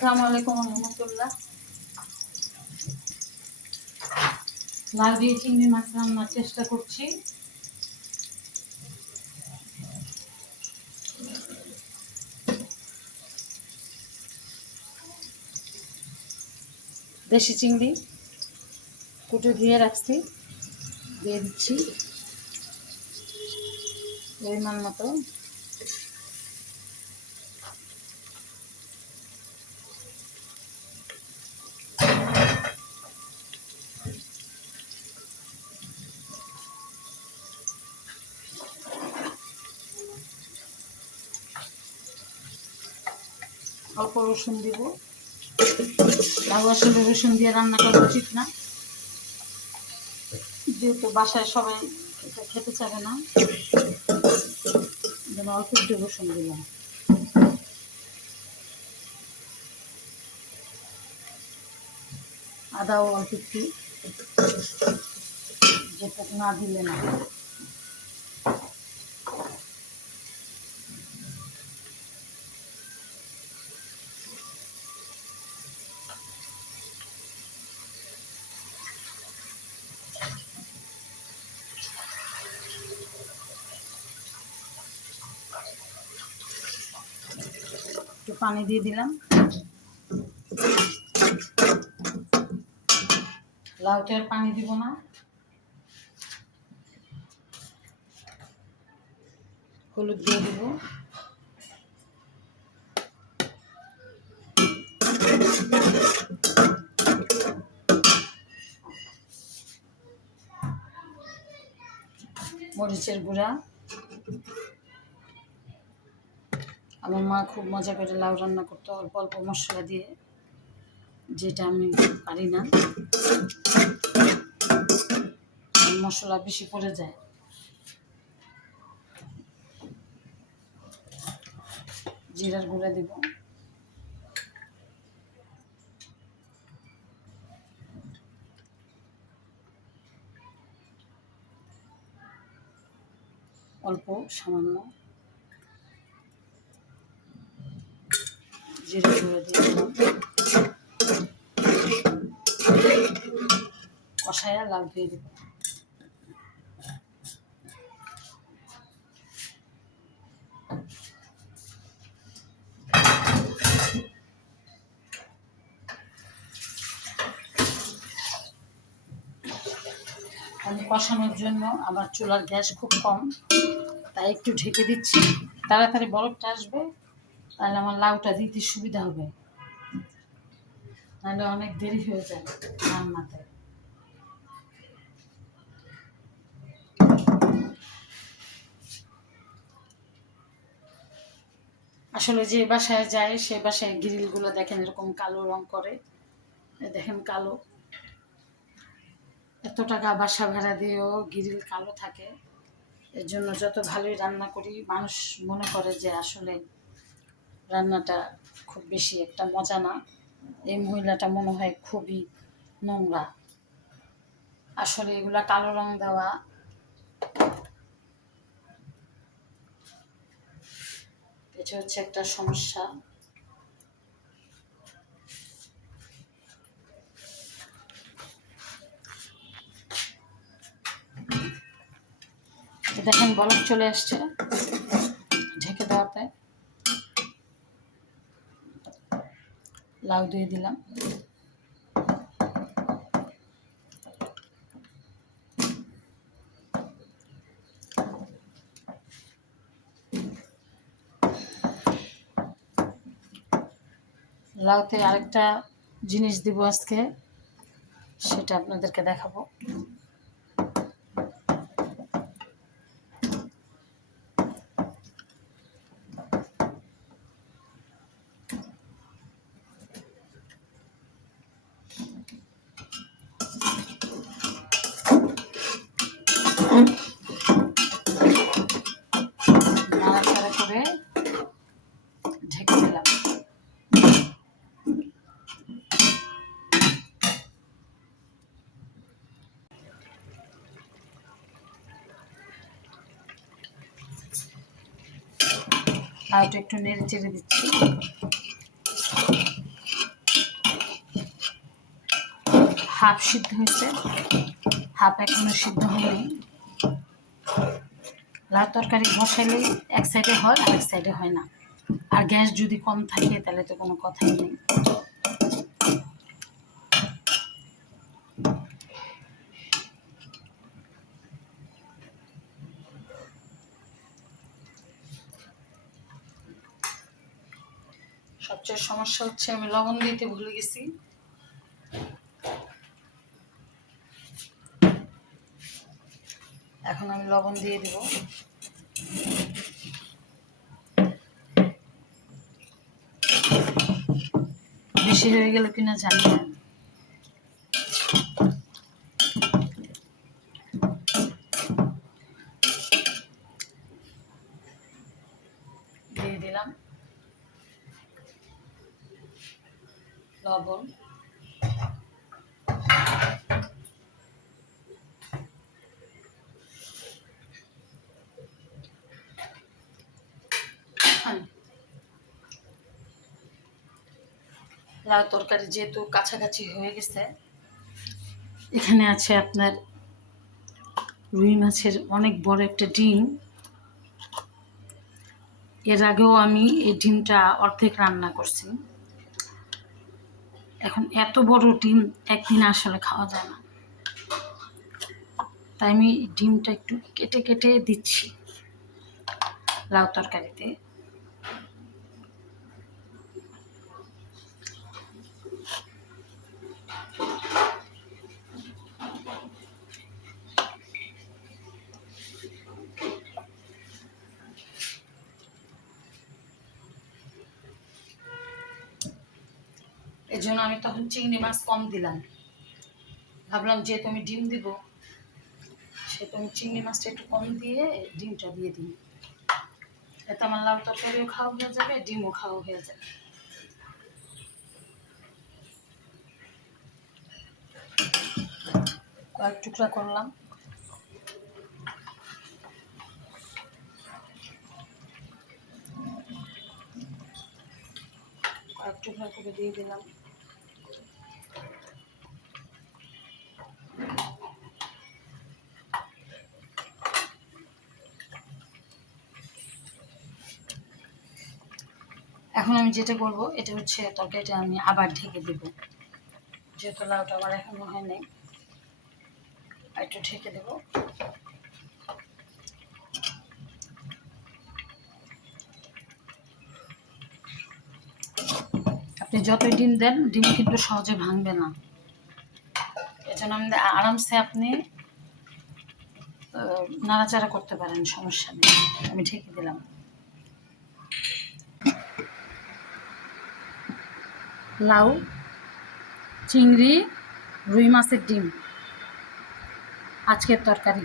আসসালামু আলাইকুম রহমতুল্লাহ। লাউ দিয়ে চিংড়ি মাছ রান্নার চেষ্টা করছি। দেশি চিংড়ি কুটে দিয়ে রাখছি, দিয়ে দিচ্ছি পরিমাণ মতো। অল্প রসুন দিব। লাউ আসলে রসুন দিয়ে রান্না করা উচিত না, যেহেতু বাসায় সবাই এটা খেতে চাবে না, অল্প একটু রসুন দিলাম। আদাও অল্প একটু, যেটা না দিলে না। একটু পানি দিয়ে দিলাম। লাউতে আর পানি দিব না। হলুদ দিয়ে দিব। মরিচের গুঁড়া। আমার মা খুব মজা করে লাউ রান্না করতো অল্প অল্প মশলা দিয়ে, যেটা আমি পারি না, মশলা বেশি পড়ে যায়। জিরার গুঁড়া দিব। অল্প সামান্য জিরা গুঁড়ো দিয়ে দিলাম। কষায়া লাউ দিয়ে দিব। আমি কষানোর জন্য আমার চুলার গ্যাস খুব কম, তাই একটু ঢেকে দিচ্ছি। তাড়াতাড়ি বরফটা আসবে, তাহলে আমার লাউটা দিতে সুবিধা হবে, নাহলে অনেক দেরি হয়ে যায় রান্নাতে। আসলে যে বাসায় যায় সে বাসায় গ্রিলগুলো দেখেন এরকম কালো রং করে, দেখেন কালো। এত টাকা বাসা ভাড়া দিয়েও গ্রিল কালো থাকে। এর জন্য যত ভালোই রান্না করি, মানুষ মনে করে যে আসলে রান্নাটা খুব বেশি একটা মজা না, এই মহিলাটা মনে হয় খুবই নোংরা। আসলে এগুলা কালো রং দেওয়া, এটা হচ্ছে একটা সমস্যা। দেখেন বলক চলে আসছে ঢেকে দেওয়াতে। লাউ দিয়ে দিলাম। লাউতে আরেকটা জিনিস দিব আজকে, সেটা আপনাদেরকে দেখাবো। নাড়াচাড়া করে ঢেকে দিলাম। লাউটা একটু নেড়ে চেড়ে দিচ্ছি। হাফ সিদ্ধ হয়েছে, হাফ এখনো সিদ্ধ হয়নি। লাউ তরকারি বসাইলেই এক সাইডে হয় আর এক সাইডে হয় না, আর গ্যাস যদি কম থাকে তাহলে তো কোনো কথাই নেই। সবচেয়ে সমস্যা হচ্ছে আমি লবণ দিতে ভুলে গেছি। এখন আমি লবণ দিয়ে দেব। বেশি হয়ে গেল কিনা জানি না। দিয়ে দিলাম লবণ। লাউ তরকারি যেহেতু কাছাকাছি হয়ে গেছে, এখানে আছে আপনার রুই মাছের অনেক বড় একটা ডিম। এর আগেও আমি এই ডিমটা অর্ধেক রান্না করছি। এখন এত বড় ডিম একদিন আসলে খাওয়া যায় না, তাই আমি ডিমটা একটু কেটে কেটে দিচ্ছি লাউ তরকারিতে। এই জন্য আমি তখন চিংড়ি মাছ কম দিলাম। ভাবলাম যেহেতু আমি ডিম দিব, সেহেতু আমি চিংড়ি মাছটা একটু কম দিয়ে ডিমটা দিয়ে দিই। এতে আমার লাউ তরকারিও খাওয়া হয়ে যাবে, ডিমও খাওয়া হয়ে যাবে। কয়েক টুকরা করলাম। কয়েক টুকরা করে দিয়ে দিলাম। এখন আমি যেটা করবো, এটা হচ্ছে তরকারিটা আমি আবার ঢেকে দেব, যেহেতু লাউটা আমার এখনো হয় নাই, একটু ঢেকে দেব। আপনি যতই ডিম দেন, ডিম কিন্তু সহজে ভাঙবে না। এজন্য আরামসে আপনি নাড়াচাড়া করতে পারেন, সমস্যা নেই। আমি ঢেকে দিলাম। লাউ, চিংড়ি, রুই মাছের ডিম আজকের তরকারি।